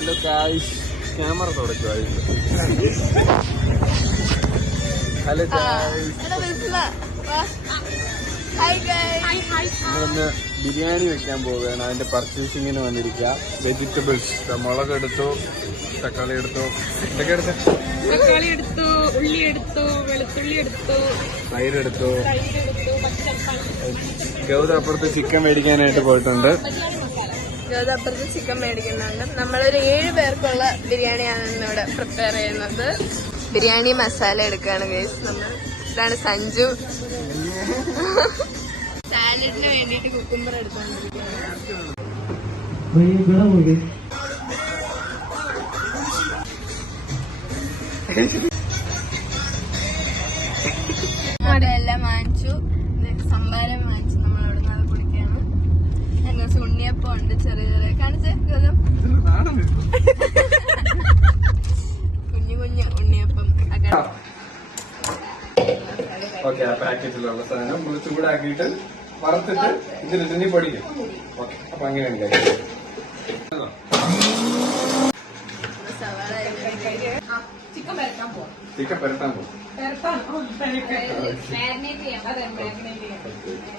Hello guys, camera തുടക്കുമായിരുന്നു. Hello നമ്മളിന്ന് ബിരിയാണി വെക്കാൻ പോവുകയാണ്. അതിന്റെ പർച്ചേസിങ്ങിന് വന്നിരിക്കുക. വെജിറ്റബിൾസ്, മുളക് എടുത്തു, തക്കാളി എടുത്തു, എന്തൊക്കെ എടുത്തു? തക്കാളി എടുത്തു, ഉള്ളി എടുത്തു, വെളുത്തുള്ളി എടുത്തു, തൈരെടുത്തു. ഗൗത അപ്പുറത്ത് ചിക്കൻ മേടിക്കാനായിട്ട് പോയിട്ടുണ്ട്. അപ്പുറത്ത് ചിക്കൻ മേടിക്കുന്നുണ്ട്. നമ്മളൊരു 7 പേർക്കുള്ള ബിരിയാണിയാണ് ഇന്നിവിടെ പ്രിപ്പയർ ചെയ്യുന്നത്. ബിരിയാണി മസാല എടുക്കുകയാണ് ഗൈസ്. നമ്മൾ ഇതാണ് സഞ്ജു. സാലഡിന് വേണ്ടിയിട്ട് കുക്കുംബർ എടുത്തോണ്ടിരിക്കുകയാണ്. അതെല്ലാം വാങ്ങിച്ചു, സംഭാരം വാങ്ങിച്ചു. നമ്മൾ അവിടെ നിന്ന് കുടിക്കാണ്. ഞങ്ങൾ ഉണ്ണിയപ്പം ഉണ്ട്, ചെറിയ ചെറിയ കാണിച്ചേ കുഞ്ഞു കുഞ്ഞു ഉണ്ണിയപ്പം. ഓക്കെ, ആ പാക്കറ്റിലുള്ള സാധനം നമ്മൾ ചൂടാക്കിയിട്ട് വറുത്തിട്ട് ഇതിലിട്ട് നീ പൊടിക്കും. ഓക്കെ, അപ്പൊ അങ്ങനെയാണ് കഴിക്കുന്നത്. ചിക്കൻ പെരട്ടാൻ പോകും.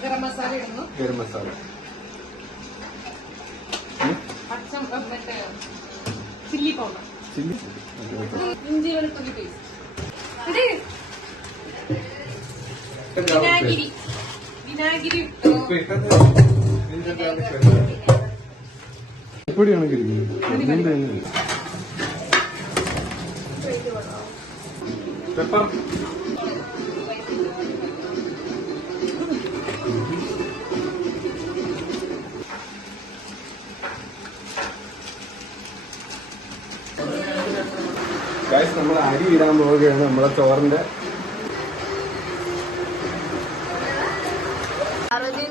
ഗരം മസാല ഇടുന്നു, ഗരം മസാല, ചില്ലി പൗഡർ, ഇഞ്ചി വെളുത്തുള്ളി പേസ്റ്റ്, വിനാഗിരി എപ്പോഴാണ് പെപ്പർ. ഗൈസ്, നമ്മൾ അരി ഇടാൻ പോവുകയാണ്. നമ്മളെ ചോറിന്റെ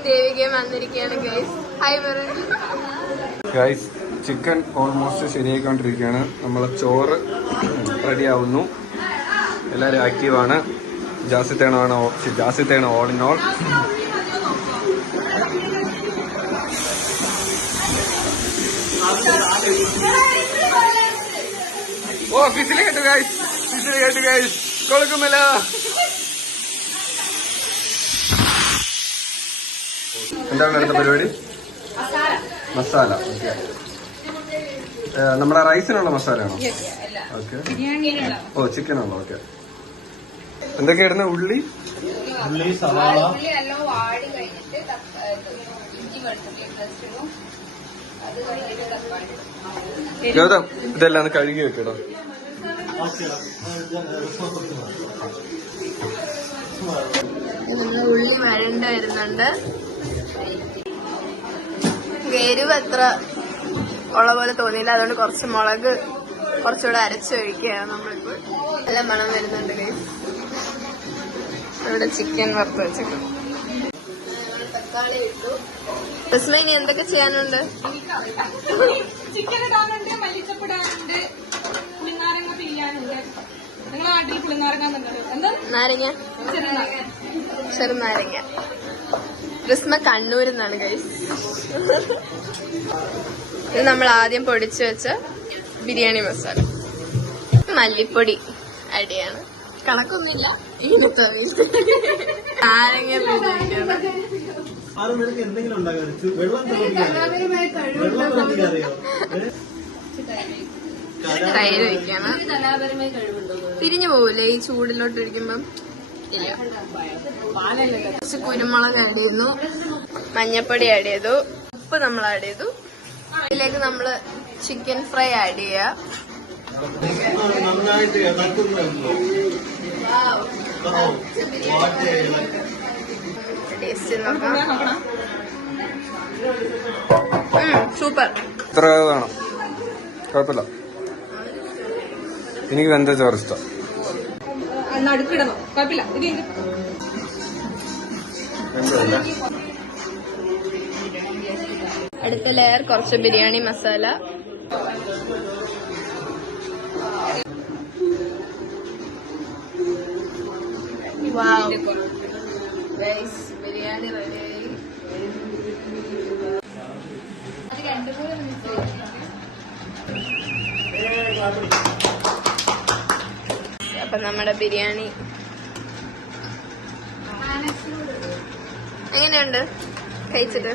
ദേവികയും വന്നിരിക്കുകയാണ് guys. Hi guys, chicken almost ശരിയായിക്കൊണ്ടിരിക്കുകയാണ്. നമ്മളെ ചോറ് റെഡി ആവുന്നു. എല്ലാവരും ആക്റ്റീവാണ്. ജാസിത്തേണ് ഓൾ ഇൻ ഓൾ. ഓ, ഫിസില് കേട്ടു ഗൈസ്, കൊടുക്കുമല്ല. എന്താണ് അടുത്ത പരിപാടി? മസാല. നമ്മുടെ റൈസിനുള്ള മസാലയാണോ? ഓക്കെ. ഓ, ചിക്കനാണോ? ഓക്കെ. എന്തൊക്കെ ഇടുന്ന? ഉള്ളി, സവാള, ഗൗതം ഇതെല്ലാം ഒന്ന് കഴുകി വെക്കട്ടോ. ഉള്ളി വഴണ്ട വരുന്നുണ്ട്. എരിവ് അത്ര ഉള്ള പോലെ തോന്നിയില്ല, അതുകൊണ്ട് കുറച്ച് മുളക് കുറച്ചുകൂടെ അരച്ചൊഴിക്കുകയാണ് നമ്മളിപ്പോൾ. നല്ല മണം വരുന്നുണ്ട് ഗൈസ്. ഇവിടെ ചിക്കൻ വറുത്ത് വെച്ചേക്കും. തക്കാളി ഇട്ടു. രസ്മ, ഇനി എന്തൊക്കെ ചെയ്യാനുണ്ട്? ചിക്കൻ ഇടാനുണ്ട്, മല്ലിച്ചപ്പ് ഇടാനുണ്ട്, പുളിനാരങ്ങ പിഴിയാനുണ്ട്. നിങ്ങളുടെ നാട്ടിൽ പുളിനാരങ്ങ എന്താ? നാരങ്ങ, ചെറുനാരങ്ങ. രസ്മ കണ്ണൂരിൽ നിന്നാണ് ഗൈസ്. ഇത് നമ്മൾ ആദ്യം പൊടിച്ചു വെച്ച ബിരിയാണി മസാല, മല്ലിപ്പൊടി അടിയാണ്. കണക്കൊന്നുമില്ല, ഇങ്ങനത്തെ നാരങ്ങ തൈര് വയ്ക്കാണ്. പിരിഞ്ഞു പോകൂലേ ഈ ചൂടിലോട്ട് ഇരിക്കുമ്പം? ഇല്ല. കുറച്ച് കുരുമുളക് ആഡ് ചെയ്തു, മഞ്ഞപ്പൊടി ആഡ് ചെയ്തു, ഉപ്പ് നമ്മൾ ആഡ് ചെയ്തു. ഇതിലേക്ക് നമ്മള് ചിക്കൻ ഫ്രൈ ആഡ് ചെയ്യാം. ടേസ്റ്റ് നോക്കാം. സൂപ്പർ. ഇത്ര വേണം, കുഴപ്പമില്ല. എനിക്ക് വെന്ത ചോറ് ഇഷ്ടം. നടുക്കിടണം, കുഴപ്പമില്ല. അടുത്ത ലെയർ കുറച്ച് ബിരിയാണി മസാല. ബിരിയാണി റെഡിയായി. അത് 2-3 മിനിറ്റ് അപ്പൊ നമ്മുടെ ബിരിയാണി എങ്ങനെയുണ്ട് കഴിച്ചിട്ട്?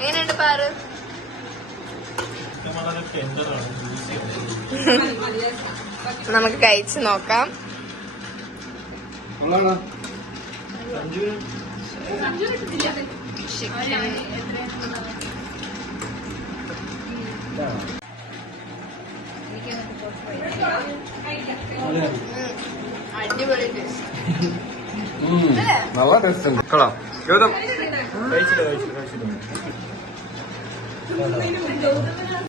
എങ്ങനെയുണ്ട് പാറ്? നമുക്ക് കഴിച്ചു നോക്കാം. അടിപൊളി ടേസ്റ്റ്. നല്ല ടേസ്റ്റ് ഉണ്ട്. കളാം ഗൗതം.